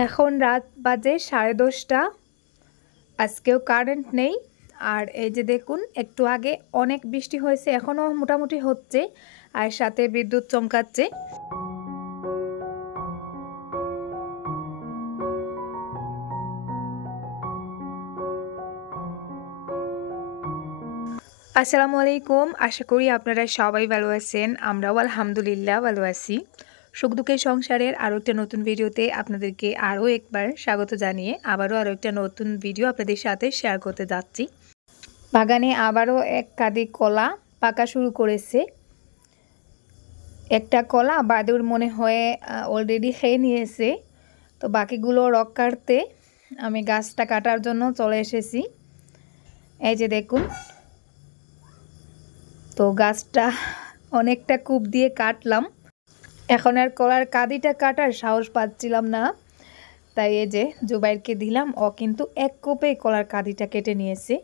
এখন রাত বাজে 10:30। আজকেও কারেন্ট নেই। আর এই যে দেখুন, একটু আগে অনেক বৃষ্টি হয়েছে, এখনও মোটামুটি হচ্ছে, আর সাথে বিদ্যুৎ চমকাচ্ছে। আসসালামু আলাইকুম, আশা করি আপনারা সবাই ভালো আছেন। আমরাও আলহামদুলিল্লাহ ভালো আছি। সুখ দুঃখের সংসারের আরও একটা নতুন ভিডিওতে আপনাদেরকে আরও একবার স্বাগত জানিয়ে আরও একটা নতুন ভিডিও আপনাদের সাথে শেয়ার করতে যাচ্ছি। বাগানে আবারও এক কাঁদি কলা পাকা শুরু করেছে। একটা কলা বাদুড় মনে হয় অলরেডি খেয়ে নিয়েছে, তো বাকিগুলো রক কাটতে আমি গাছটা কাটার জন্য চলে এসেছি। এই যে দেখুন, তো গাছটা অনেকটা কূপ দিয়ে কাটলাম। এখন আর কলার কাঁদিটা কাটার সাহস পাচ্ছিলাম না, তাই এই যে জুবাইরকে দিলাম, ও কিন্তু এক কোপে কলার কাঁদিটা কেটে নিয়েছে।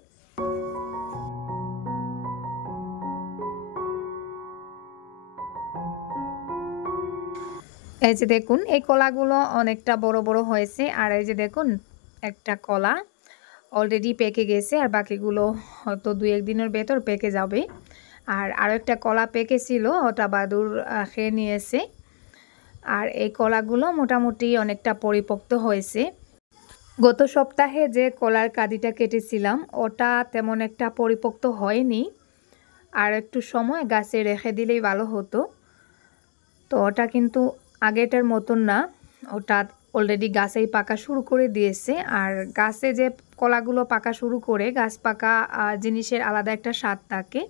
এই যে দেখুন, এই কলাগুলো অনেকটা বড় বড় হয়েছে, আর এই যে দেখুন একটা কলা অলরেডি পেকে গেছে, আর বাকিগুলো হয়তো 2-1 দিনের ভেতর পেকে যাবে। আর আরও একটা কলা পেকেছিল, ওটা বাদুড় খেয়ে নিয়েছে। আর এই কলাগুলো মোটামুটি অনেকটা পরিপক্ত হয়েছে। গত সপ্তাহে যে কলার কাঁদিটা কেটেছিলাম ওটা তেমন একটা পরিপক্ত হয়নি, আর একটু সময় গাছে রেখে দিলেই ভালো হতো। তো ওটা কিন্তু আগেটার মতন না, ওটা অলরেডি গাছেই পাকা শুরু করে দিয়েছে। আর গাছে যে কলাগুলো পাকা শুরু করে, গাছ পাকা জিনিসের আলাদা একটা স্বাদ থাকে,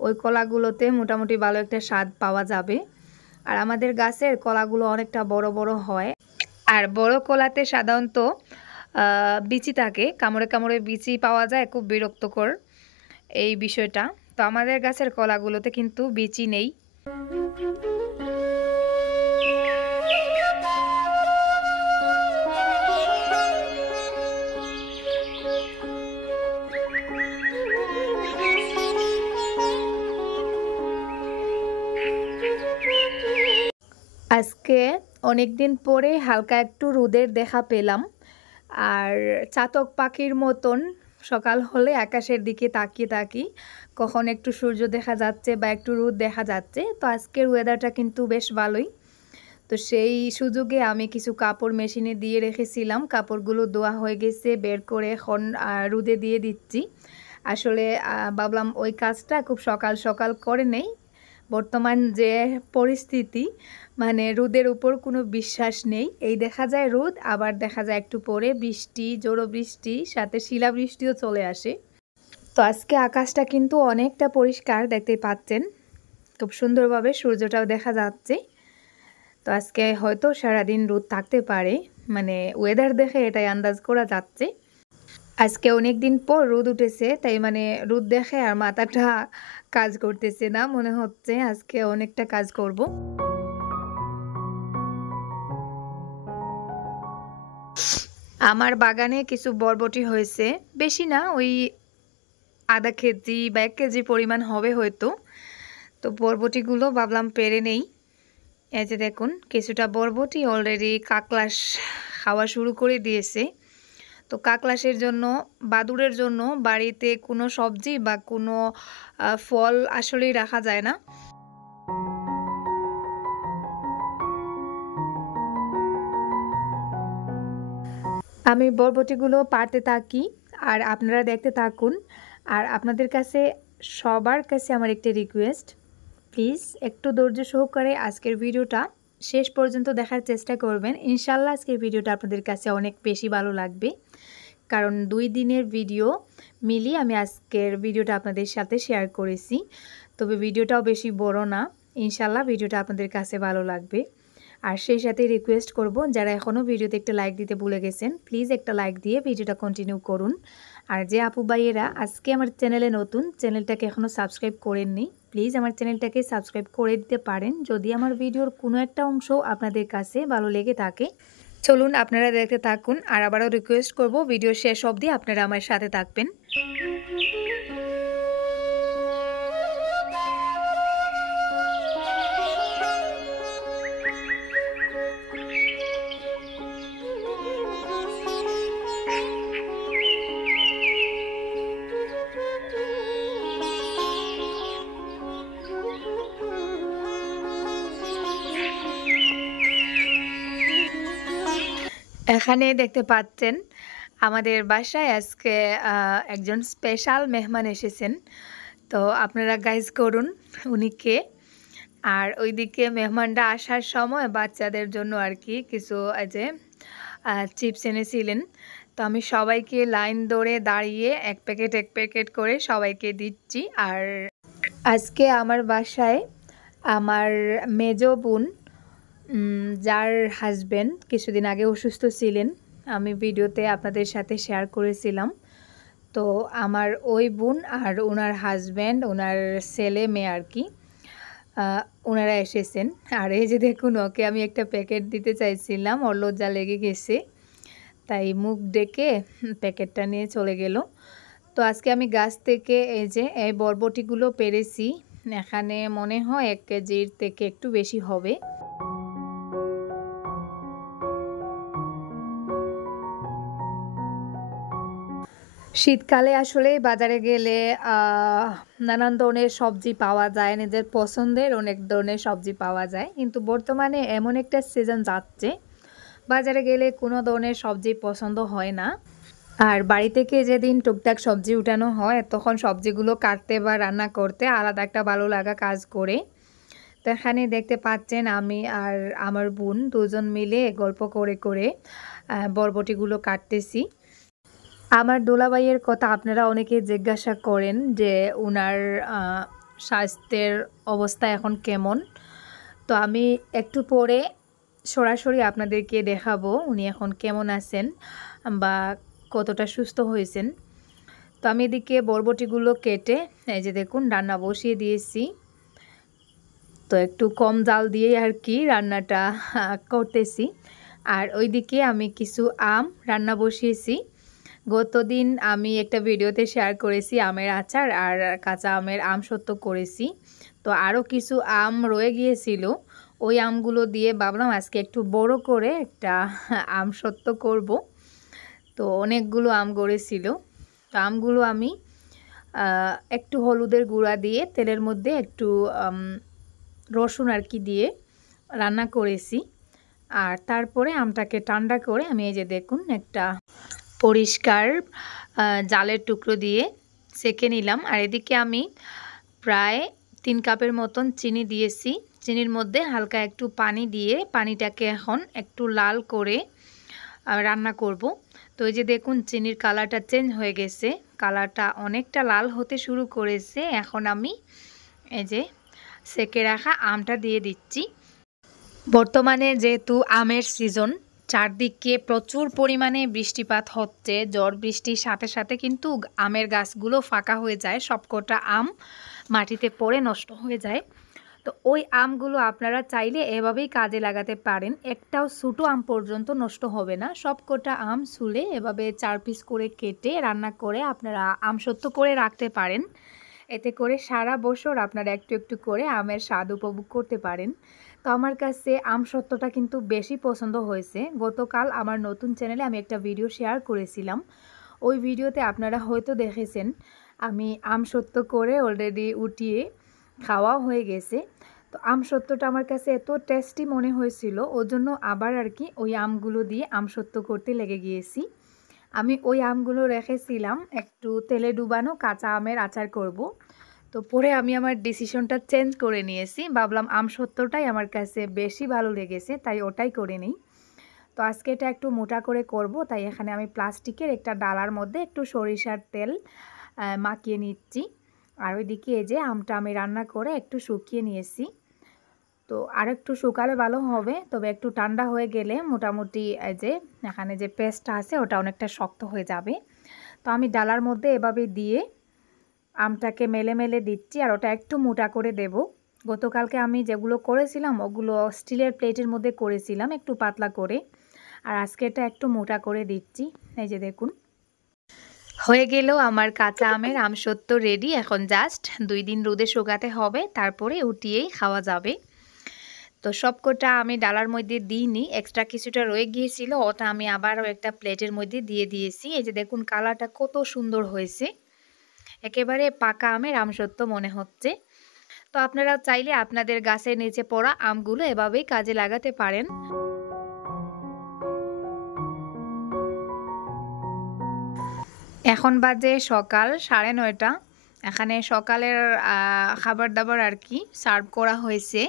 ওই কলাগুলোতে মোটামুটি ভালো একটা স্বাদ পাওয়া যাবে। আর আমাদের গাছের কলাগুলো অনেকটা বড় বড় হয়, আর বড় কলাতে সাধারণত বিচি থাকে, কামড়ে কামড়ে বিচি পাওয়া যায়, খুব বিরক্তকর এই বিষয়টা। তো আমাদের গাছের কলাগুলোতে কিন্তু বিচি নেই। আজকে অনেক দিন পরে হালকা একটু রোদের দেখা পেলাম, আর চাতক পাখির মতন সকাল হলে আকাশের দিকে তাকিয়ে থাকি কখন একটু সূর্য দেখা যাচ্ছে বা একটু রোদ দেখা যাচ্ছে। তো আজকের ওয়েদারটা কিন্তু বেশ ভালোই। তো সেই সুযোগে আমি কিছু কাপড় মেশিনে দিয়ে রেখেছিলাম, কাপড়গুলো ধোয়া হয়ে গেছে, বের করে এখন রোদে দিয়ে দিচ্ছি। আসলে ভাবলাম ওই কাজটা খুব সকাল সকাল করে নেই। বর্তমান যে পরিস্থিতি, মানে রোদের উপর কোনো বিশ্বাস নেই। এই দেখা যায় রোদ, আবার দেখা যায় একটু পরে বৃষ্টি, জোড়ো বৃষ্টি, সাথে শিলাবৃষ্টিও চলে আসে। তো আজকে আকাশটা কিন্তু অনেকটা পরিষ্কার দেখতেই পাচ্ছেন, খুব সুন্দরভাবে সূর্যটাও দেখা যাচ্ছে। তো আজকে হয়তো সারাদিন রোদ থাকতে পারে, মানে ওয়েদার দেখে এটাই আন্দাজ করা যাচ্ছে। আজকে অনেক দিন পর রোদ উঠেছে, তাই মানে রোদ দেখে আর মাথাটা কাজ করতেছে না, মনে হচ্ছে আজকে অনেকটা কাজ করব। আমার বাগানে কিছু বরবটি হয়েছে, বেশি না, ওই আধা কেজি বা 1 কেজি পরিমাণ হবে হয়তো। তো বরবটিগুলো ভাবলাম পেরে নেই। এই যে দেখুন, কিছুটা বরবটি অলরেডি কাকলাস খাওয়া শুরু করে দিয়েছে। তো কাকলাসের জন্য, বাদুড়ের জন্য বাড়িতে কোনো সবজি বা কোনো ফল আসলেই রাখা যায় না। আমি বরবটিগুলো পাড়তে থাকি, আর আপনারা দেখতে থাকুন। আর আপনাদের কাছে, সবার কাছে আমার একটা রিকোয়েস্ট, প্লিজ একটু ধৈর্য সহকারে আজকের ভিডিওটা শেষ পর্যন্ত দেখার চেষ্টা করবেন। ইনশাল্লাহ আজকের ভিডিওটা আপনাদের কাছে অনেক বেশি ভালো লাগবে, কারণ 2 দিনের ভিডিও মিলিয়ে আমি আজকের ভিডিওটা আপনাদের সাথে শেয়ার করেছি। তবে ভিডিওটাও বেশি বড় না, ইনশাল্লাহ ভিডিওটা আপনাদের কাছে ভালো লাগবে। আর সেই সাথে রিকোয়েস্ট করব, যারা এখনও ভিডিওতে একটা লাইক দিতে ভুলে গেছেন, প্লিজ একটা লাইক দিয়ে ভিডিওটা কন্টিনিউ করুন। আর যে আপু ভাইয়েরা আজকে আমার চ্যানেলে নতুন, চ্যানেলটাকে এখনও সাবস্ক্রাইব করেননি, প্লিজ আমার চ্যানেলটাকে সাবস্ক্রাইব করে দিতে পারেন, যদি আমার ভিডিওর কোনো একটা অংশ আপনাদের কাছে ভালো লেগে থাকে। চলুন আপনারা দেখতে থাকুন, আর আবারও রিকোয়েস্ট করব ভিডিও শেষ অবধি আপনারা আমার সাথে থাকবেন। এখানে দেখতে পাচ্ছেন আমাদের বাসায় আজকে একজন স্পেশাল মেহমান এসেছেন। তো আপনারা গাইজ করুন উনি কে? আর ওইদিকে মেহমানরা আসার সময় বাচ্চাদের জন্য আর কি কিছু এই যে চিপস এনেছিলেন। তো আমি সবাইকে লাইন ধরে দাঁড়িয়ে এক প্যাকেট করে সবাইকে দিচ্ছি। আর আজকে আমার বাসায় আমার মেজো বোন যার হাসব্যান্ড কিছুদিন আগে অসুস্থ ছিলেন, আমি ভিডিওতে আপনাদের সাথে শেয়ার করেছিলাম। তো আমার ওই বোন আর ওনার হাসব্যান্ড, ওনার ছেলে মেয়ে আর কি, ওনারা এসেছেন। আর এই যে দেখুন ওকে আমি একটা প্যাকেট দিতে চাইছিলাম, ওর লজ্জা লেগে গেছে, তাই মুখ ডেকে প্যাকেটটা নিয়ে চলে গেল। তো আজকে আমি গাছ থেকে এই যে এই বরবটিগুলো পেরেছি, এখানে মনে হয় 1 কেজির থেকে একটু বেশি হবে। শীতকালে আসলে বাজারে গেলে নানান ধরনের সবজি পাওয়া যায়, নিজের পছন্দের অনেক ধরনের সবজি পাওয়া যায়। কিন্তু বর্তমানে এমন একটা সিজন যাচ্ছে, বাজারে গেলে কোনো ধরনের সবজি পছন্দ হয় না। আর বাড়ি থেকে যেদিন টুকটাক সবজি উঠানো হয়, তখন সবজিগুলো কাটতে বা রান্না করতে আলাদা একটা ভালো লাগা কাজ করে। তো এখানে দেখতে পাচ্ছেন আমি আর আমার বোন দুজন মিলে গল্প করে বরবটিগুলো কাটতেছি। আমার দোলাভাইয়ের কথা আপনারা অনেকে জিজ্ঞাসা করেন যে উনার স্বাস্থ্যের অবস্থা এখন কেমন। তো আমি একটু পরে সরাসরি আপনাদেরকে দেখাবো উনি এখন কেমন আছেন বা কতটা সুস্থ হয়েছেন। তো আমি এদিকে বরবটিগুলো কেটে এই যে দেখুন রান্না বসিয়ে দিয়েছি। তো একটু কম জাল দিয়ে আর কি রান্নাটা করতেছি। আর ওইদিকে আমি কিছু আম রান্না বসিয়েছি। গতদিন আমি একটা ভিডিওতে শেয়ার করেছি আমের আচার আর কাঁচা আমের আমসত্ত্ব করেছি। তো আরও কিছু আম রয়ে গিয়েছিল, ওই আমগুলো দিয়ে ভাবলাম আজকে একটু বড় করে একটা আমসত্ত্ব করব। তো অনেকগুলো আম গড়েছিল। তো আমগুলো আমি একটু হলুদের গুঁড়া দিয়ে তেলের মধ্যে একটু রসুন আর কি দিয়ে রান্না করেছি। আর তারপরে আমটাকে ঠান্ডা করে আমি এই যে দেখুন একটা পরিষ্কার জালের টুকরো দিয়ে সেঁকে নিলাম। আর এদিকে আমি প্রায় 3 কাপের মতন চিনি দিয়েছি। চিনির মধ্যে হালকা একটু পানি দিয়ে পানিটাকে এখন একটু লাল করে রান্না করব। তো এই যে দেখুন চিনির কালারটা চেঞ্জ হয়ে গেছে, কালারটা অনেকটা লাল হতে শুরু করেছে। এখন আমি এই যে সেঁকে রাখা আমটা দিয়ে দিচ্ছি। বর্তমানে যেহেতু আমের সিজন, চারদিকে প্রচুর পরিমাণে বৃষ্টিপাত হচ্ছে, ঝড় বৃষ্টির সাথে সাথে কিন্তু আমের গাছগুলো ফাঁকা হয়ে যায়, সবকটা আম মাটিতে পড়ে নষ্ট হয়ে যায়। তো ওই আমগুলো আপনারা চাইলে এভাবেই কাজে লাগাতে পারেন, একটাও ছোটো আম পর্যন্ত নষ্ট হবে না। সবকটা আম ছুলে এভাবে 4 পিস করে কেটে রান্না করে আপনারা আমসত্ত্ব করে রাখতে পারেন। এতে করে সারা বছর আপনারা একটু একটু করে আমের স্বাদ উপভোগ করতে পারেন। তো আমার কাছে আমসত্ত্বটা কিন্তু বেশি পছন্দ হয়েছে। গতকাল আমার নতুন চ্যানেলে আমি একটা ভিডিও শেয়ার করেছিলাম, ওই ভিডিওতে আপনারা হয়তো দেখেছেন আমি আমসত্ত্ব করে অলরেডি উঠিয়ে খাওয়াও হয়ে গেছে। তো আমসত্ত্বটা আমার কাছে এত টেস্টি মনে হয়েছিল, ওই জন্য আবার আর কি ওই আমগুলো দিয়ে আমসত্ত্ব করতে লেগে গিয়েছি। আমি ওই আমগুলো রেখেছিলাম একটু তেলে ডুবানো কাঁচা আমের আচার করব। তো পরে আমি আমার ডিসিশনটা চেঞ্জ করে নিয়েছি, ভাবলাম আমসত্ত্বটাই আমার কাছে বেশি ভালো লেগেছে, তাই ওটাই করে নিই। তো আজকে এটা একটু মোটা করে করব, তাই এখানে আমি প্লাস্টিকের একটা ডালার মধ্যে একটু সরিষার তেল মাখিয়ে নিচ্ছি। আর ওইদিকে এই যে আমটা আমি রান্না করে একটু শুকিয়ে নিয়েছি। তো আর একটু শুকালে ভালো হবে, তবে একটু ঠান্ডা হয়ে গেলে মোটামুটি এই যে এখানে যে পেস্টটা আছে ওটা অনেকটা শক্ত হয়ে যাবে। তো আমি ডালার মধ্যে এভাবে দিয়ে আমটাকে মেলে মেলে দিচ্ছি, আর ওটা একটু মোটা করে দেব। গতকালকে আমি যেগুলো করেছিলাম ওগুলো স্টিলের প্লেটের মধ্যে করেছিলাম একটু পাতলা করে, আর আজকে এটা একটু মোটা করে দিচ্ছি। এই যে দেখুন হয়ে গেল আমার কাঁচা আমের আমসত্ত্ব রেডি। এখন জাস্ট 2 দিন রোদে শুকাতে হবে, তারপরে উঠিয়েই খাওয়া যাবে। তো সবকটা আমি ডালার মধ্যে দিইনি, এক্সট্রা কিছুটা রয়ে গিয়েছিল, ওটা আমি আবারও একটা প্লেটের মধ্যে দিয়ে দিয়েছি। এই যে দেখুন কালারটা কত সুন্দর হয়েছে, একেবারে পাকা আমের আমসত্ত্ব মনে হচ্ছে। তো আপনারা চাইলে আপনাদের গাছের নিচে পড়া আমগুলো এভাবেই কাজে লাগাতে পারেন। এখন বাজে সকাল 9:30। এখানে সকালের খাবার দাবার আর কি সার্ভ করা হয়েছে।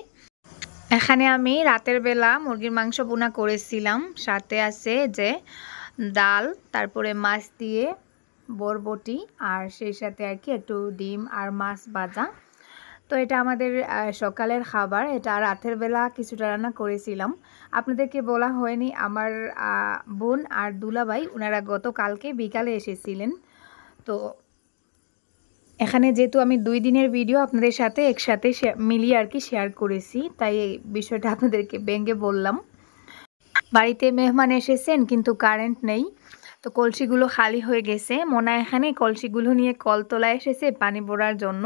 এখানে আমি রাতের বেলা মুরগির মাংস ভুনা করেছিলাম, সাথে আছে যে ডাল, তারপরে মাছ দিয়ে বরবটি, আর সেই সাথে আর কি একটু ডিম আর মাছ ভাজা। তো এটা আমাদের সকালের খাবার। এটা রাতের বেলা কিছুটা রান্না করেছিলাম। আপনাদেরকে বলা হয়নি, আমার বোন আর দুলাভাই ওনারা গতকালকে বিকালে এসেছিলেন। তো এখানে যেহেতু আমি 2 দিনের ভিডিও আপনাদের সাথে একসাথে মিলিয়ে আর কি শেয়ার করেছি, তাই এই বিষয়টা আপনাদেরকে ভেঙে বললাম। বাড়িতে মেহমান এসেছেন কিন্তু কারেন্ট নেই, তো কলসিগুলো খালি হয়ে গেছে। মোনা এখানে কলসিগুলো নিয়ে কলতলায় এসেছে পানি ভরার জন্য।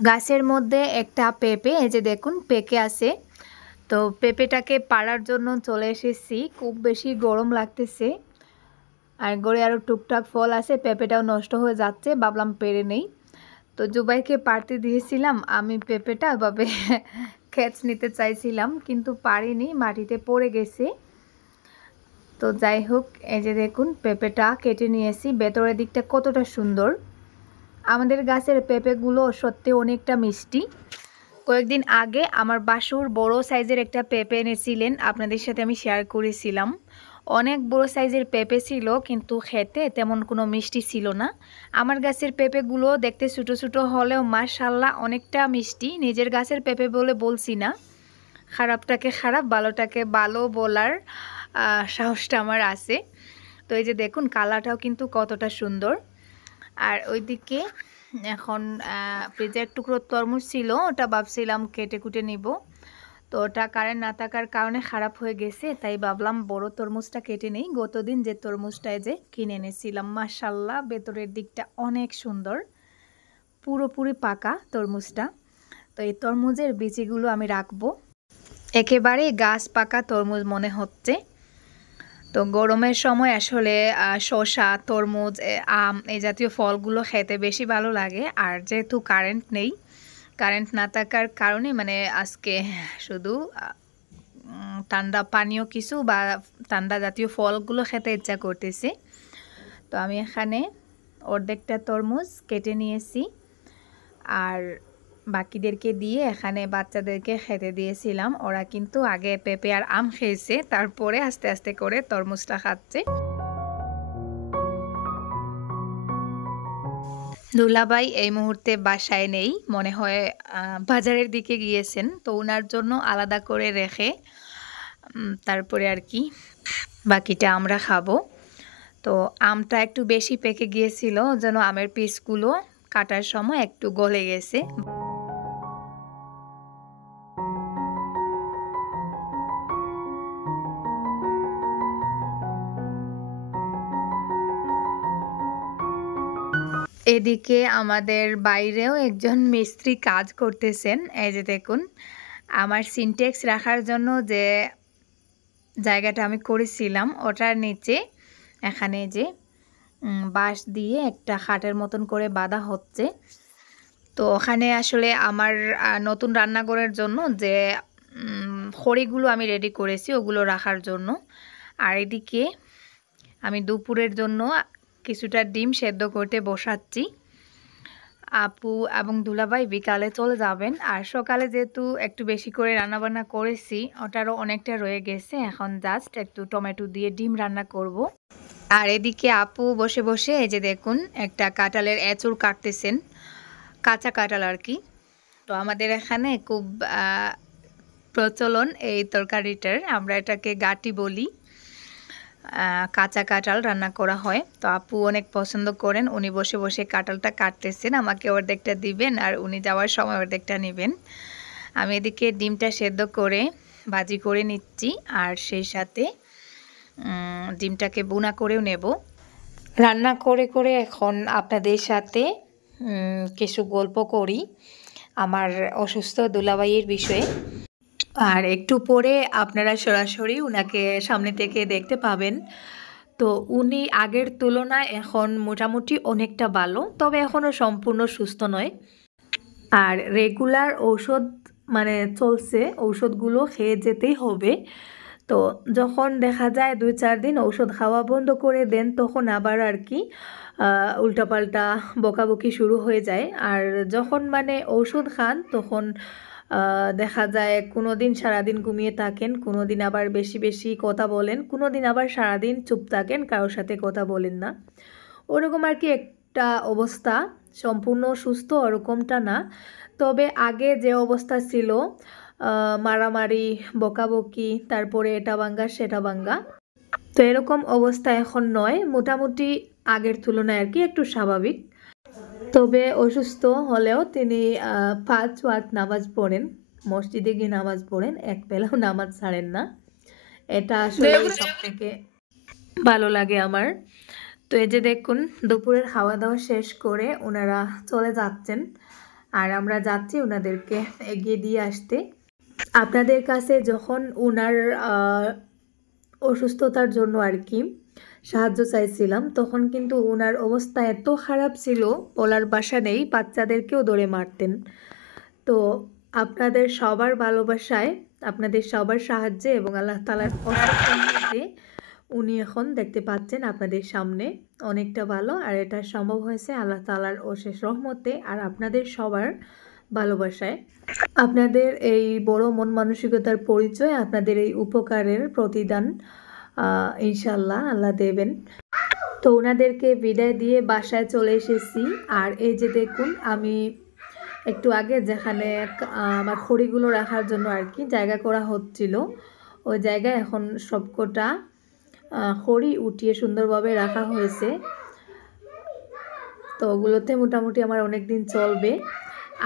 গাছের মধ্যে একটা পেঁপে, এই যে দেখুন পেকে আছে। তো পেঁপেটাকে পাড়ার জন্য চলে এসেছি। খুব বেশি গরম লাগতেছে, আর গড়ে আরও টুকটাক ফল আছে, পেঁপেটাও নষ্ট হয়ে যাচ্ছে, ভাবলাম পেরে নেই। তো জুবাইকে পারতে দিয়েছিলাম, আমি পেঁপেটা এভাবে খেচ নিতে চাইছিলাম কিন্তু পারিনি, মাটিতে পড়ে গেছে। তো যাই হোক, এই যে দেখুন পেঁপেটা কেটে নিয়েছি। ভেতরের দিকটা কতটা সুন্দর। আমাদের গাছের পেঁপেগুলো সত্যি অনেকটা মিষ্টি। কয়েকদিন আগে আমার বাসুর বড় সাইজের একটা পেঁপে এনেছিলেন, আপনাদের সাথে আমি শেয়ার করেছিলাম। অনেক বড় সাইজের পেঁপে ছিল কিন্তু খেতে তেমন কোনো মিষ্টি ছিল না। আমার গাছের পেঁপেগুলো দেখতে ছোটো ছোটো হলেও মাশাআল্লাহ অনেকটা মিষ্টি। নিজের গাছের পেঁপে বলে বলছি না, খারাপটাকে খারাপ ভালোটাকে ভালো বলার সাহসটা আমার আছে। তো এই যে দেখুন কালারটাও কিন্তু কতটা সুন্দর। আর ওইদিকে এখন ফ্রিজের টুকরো তরমুজ ছিল, ওটা ভাবছিলাম কেটে কুটে নিব। তো ওটা কারেন্ট না থাকার কারণে খারাপ হয়ে গেছে, তাই ভাবলাম বড় তরমুজটা কেটে নেই। গতদিন যে তরমুজটা যে কিনে এনেছিলাম, মাশাআল্লাহ ভেতরের দিকটা অনেক সুন্দর, পুরোপুরি পাকা তরমুজটা। তো এই তরমুজের বিচিগুলো আমি রাখবো। একেবারে গাছ পাকা তরমুজ মনে হচ্ছে। তো গরমের সময় আসলে শসা, তরমুজ, আম এই জাতীয় ফলগুলো খেতে বেশি ভালো লাগে। আর যেহেতু কারেন্ট নেই, কারেন্ট না থাকার কারণে মানে আজকে শুধু ঠান্ডা পানীয় কিছু বা ঠান্ডা জাতীয় ফলগুলো খেতে ইচ্ছা করতেছে। তো আমি এখানে অর্ধেকটা তরমুজ কেটে নিয়েছি, আর বাকিদেরকে দিয়ে এখানে বাচ্চাদেরকে খেতে দিয়েছিলাম। ওরা কিন্তু আগে পেঁপে আর আম খেয়েছে, তারপরে আস্তে আস্তে করে তরমুজটা খাচ্ছে। দুলাভাই এই মুহূর্তে বাসায় নেই, মনে হয় বাজারের দিকে গিয়েছেন। তো ওনার জন্য আলাদা করে রেখে তারপরে আর কি বাকিটা আমরা খাবো। তো আমটা একটু বেশি পেকে গিয়েছিল, যেন আমের পিসগুলো কাটার সময় একটু গলে গেছে। এদিকে আমাদের বাইরেও একজন মিস্ত্রি কাজ করতেছেন। এই যে দেখুন, আমার সিনটেক্স রাখার জন্য যে জায়গাটা আমি করেছিলাম ওটার নিচে এখানে যে বাঁশ দিয়ে একটা খাটের মতন করে বাঁধা হচ্ছে। তো ওখানে আসলে আমার নতুন রান্নাঘরের জন্য যে খড়িগুলো আমি রেডি করেছি ওগুলো রাখার জন্য। আর এদিকে আমি দুপুরের জন্য কিছুটা ডিম সেদ্ধ করতে বসাচ্ছি। আপু এবং দুলাভাই বিকালে চলে যাবেন, আর সকালে যেহেতু একটু বেশি করে রান্নাবান্না করেছি ওটারও অনেকটা রয়ে গেছে। এখন জাস্ট একটু টমেটো দিয়ে ডিম রান্না করব। আর এদিকে আপু বসে বসে এই যে দেখুন একটা কাঁঠালের এঁচড় কাটতেছেন, কাঁচা কাঁঠাল আর কি। তো আমাদের এখানে খুব প্রচলন এই তরকারিটার, আমরা এটাকে গাটি বলি। কাঁচা কাঁঠাল রান্না করা হয়। তো আপু অনেক পছন্দ করেন, উনি বসে বসে কাঁঠালটা কাটতেছেন, আমাকে অর্ধেকটা দিবেন আর উনি যাওয়ার সময় অর্ধেকটা নেবেন। আমি এদিকে ডিমটা সেদ্ধ করে ভাজি করে নিচ্ছি, আর সেই সাথে ডিমটাকে বুনা করেও নেব। রান্না করে করে এখন আপনাদের সাথে কিছু গল্প করি আমার অসুস্থ দুলাভাইয়ের বিষয়ে। আর একটু পরে আপনারা সরাসরি উনাকে সামনে থেকে দেখতে পাবেন। তো উনি আগের তুলনায় এখন মোটামুটি অনেকটা ভালো, তবে এখনও সম্পূর্ণ সুস্থ নয়। আর রেগুলার ঔষধ মানে চলছে, ঔষধগুলো খেয়ে যেতেই হবে। তো যখন দেখা যায় ২-৪ দিন ঔষধ খাওয়া বন্ধ করে দেন, তখন আবার আর কি উল্টাপাল্টা বকাবকি শুরু হয়ে যায়। আর যখন মানে ঔষধ খান তখন দেখা যায় কোনো দিন সারাদিন ঘুমিয়ে থাকেন, কোনো দিন আবার বেশি বেশি কথা বলেন, কোনো দিন আবার সারাদিন চুপ থাকেন, কারোর সাথে কথা বলেন না। ওরকম আর কি একটা অবস্থা। সম্পূর্ণ সুস্থ ওরকমটা না, তবে আগে যে অবস্থা ছিল মারামারি, বকাবকি, তারপরে এটা ভাঙ্গা সেটা ভাঙ্গা, তো এরকম অবস্থা এখন নয়। মোটামুটি আগের তুলনায় আর কি একটু স্বাভাবিক। তবে অসুস্থ হলেও তিনি ৫ ওয়াক্ত নামাজ পড়েন, মসজিদে গিয়ে নামাজ পড়েন, এক বেলাও নামাজ ছাড়েন না। এটা আসলে সবথেকে ভালো লাগে আমার। তো এই যে দেখুন, দুপুরের খাওয়া দাওয়া শেষ করে ওনারা চলে যাচ্ছেন, আর আমরা যাচ্ছি ওনাদেরকে এগিয়ে দিয়ে আসতে। আপনাদের কাছে যখন ওনার অসুস্থতার জন্য আর কি সাহায্য চাইছিলাম, তখন কিন্তু ওনার অবস্থা এত খারাপ ছিল, বলার ভাষা নেই, বাচ্চাদেরকেও ধরে মারতেন। তো আপনাদের সবার ভালোবাসায়, আপনাদের সবার সাহায্যে এবং আল্লাহ তাআলার অশেষ রহমতে উনি এখন দেখতে পাচ্ছেন আপনাদের সামনে অনেকটা ভালো। আর এটা সম্ভব হয়েছে আল্লাহ তাআলার অশেষ রহমতে আর আপনাদের সবার ভালোবাসায়। আপনাদের এই বড় মন মানসিকতার পরিচয়, আপনাদের এই উপকারের প্রতিদান ইনশাল্লাহ আল্লাহ দেবেন। তো ওনাদেরকে বিদায় দিয়ে বাসায় চলে এসেছি। আর এই যে দেখুন, আমি একটু আগে যেখানে আমার খড়িগুলো রাখার জন্য আর কি জায়গা করা হচ্ছিল, ওই জায়গায় এখন সবকটা খড়ি উঠিয়ে সুন্দরভাবে রাখা হয়েছে। তো ওগুলোতে মোটামুটি আমার অনেক দিন চলবে।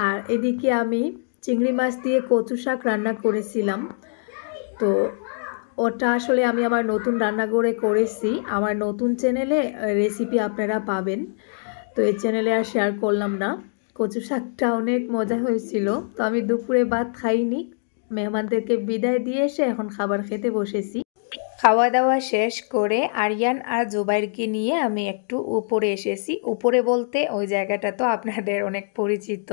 আর এদিকে আমি চিংড়ি মাছ দিয়ে কচু শাক রান্না করেছিলাম। তো ওটা আসলে আমি আমার নতুন রান্নাঘরে করেছি, আমার নতুন চ্যানেলে রেসিপি আপনারা পাবেন। তো এই চ্যানেলে আর শেয়ার করলাম না। কচু শাকটা অনেক মজা হয়েছিল। তো আমি দুপুরে ভাত খাইনি, মেহমানদেরকে বিদায় দিয়ে এসে এখন খাবার খেতে বসেছি। খাওয়া দাওয়া শেষ করে আরিয়ান আর জুবাইরকে নিয়ে আমি একটু উপরে এসেছি। উপরে বলতে ওই জায়গাটা তো আপনাদের অনেক পরিচিত,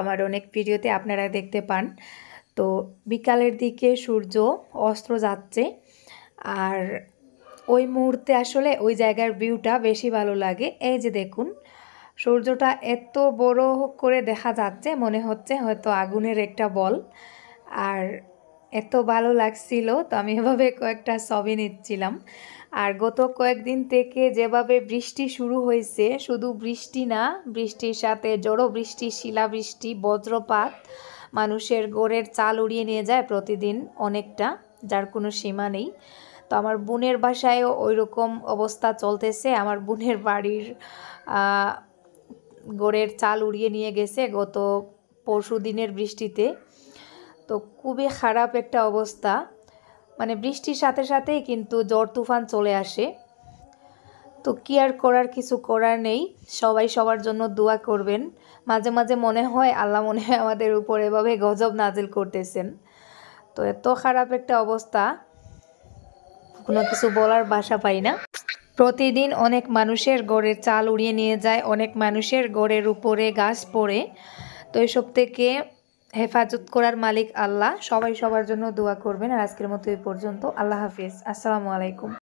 আমার অনেক ভিডিওতে আপনারা দেখতে পান। তো বিকালের দিকে সূর্য অস্ত যাচ্ছে, আর ওই মুহূর্তে আসলে ওই জায়গার ভিউটা বেশি ভালো লাগে। এই যে দেখুন, সূর্যটা এত বড় করে দেখা যাচ্ছে, মনে হচ্ছে হয়তো আগুনের একটা বল। আর এত ভালো লাগছিল, তো আমি এভাবে কয়েকটা ছবি নিচ্ছিলাম। আর গত কয়েকদিন থেকে যেভাবে বৃষ্টি শুরু হয়েছে, শুধু বৃষ্টি না, বৃষ্টির সাথে জড়ো বৃষ্টি, শিলাবৃষ্টি, বজ্রপাত, মানুষের ঘরের চাল উড়িয়ে নিয়ে যায় প্রতিদিন অনেকটা, যার কোনো সীমা নেই। তো আমার বোনের বাসায়ও ওই রকম অবস্থা চলতেছে। আমার বোনের বাড়ির ঘরের চাল উড়িয়ে নিয়ে গেছে গত পরশু দিনের বৃষ্টিতে। তো খুবই খারাপ একটা অবস্থা, মানে বৃষ্টির সাথে সাথেই কিন্তু ঝড় তুফান চলে আসে। তো কি আর করার, কিছু করার নেই। সবাই সবার জন্য দোয়া করবেন। মাঝে মাঝে মনে হয় আল্লাহ মনে হয় আমাদের উপর এভাবে গজব নাজিল করতেছেন। তো এত খারাপ একটা অবস্থা, কোনো কিছু বলার ভাষা পাই না। প্রতিদিন অনেক মানুষের ঘরের চাল উড়িয়ে নিয়ে যায়, অনেক মানুষের ঘরের উপরে গাছ পড়ে। তো এসব থেকে হেফাজত করার মালিক আল্লাহ। সবাই সবার জন্য দোয়া করবেন। আর আজকের মতো এই পর্যন্ত। আল্লাহ হাফিজ, আসসালামু আলাইকুম।